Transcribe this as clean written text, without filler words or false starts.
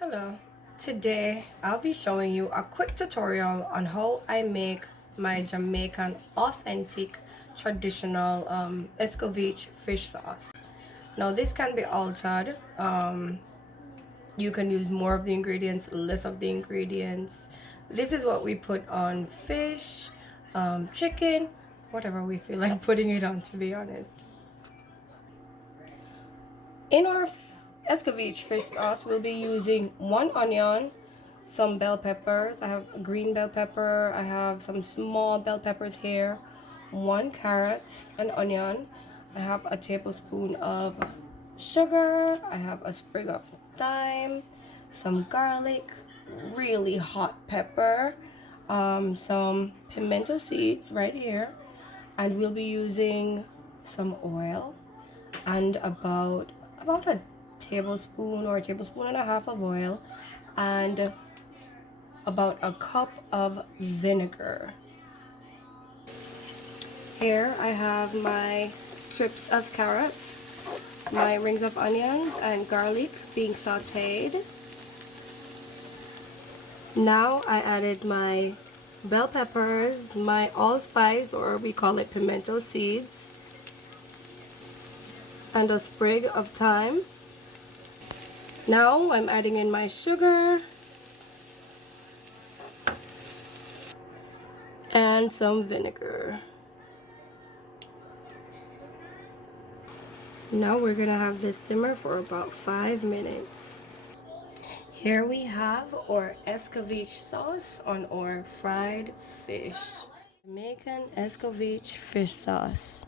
Hello, today I'll be showing you a quick tutorial on how I make my Jamaican authentic traditional Escovitch fish sauce. Now this can be altered. You can use more of the ingredients, less of the ingredients. This is what we put on fish, chicken, whatever we feel like putting it on, to be honest. In our Escovitch fish sauce, we'll be using 1 onion, some bell peppers. I have a green bell pepper. I have some small bell peppers here, 1 carrot, an onion. I have a tablespoon of sugar. I have a sprig of thyme, some garlic, really hot pepper, some pimento seeds right here, and we'll be using some oil and about a tablespoon or a tablespoon and a half of oil and about a cup of vinegar. Here I have my strips of carrots, my rings of onions and garlic being sauteed. Now I added my bell peppers, my allspice, or we call it pimento seeds, and a sprig of thyme. Now I'm adding in my sugar and some vinegar. Now we're gonna have this simmer for about 5 minutes. Here we have our Escovitch sauce on our fried fish. Jamaican Escovitch fish sauce.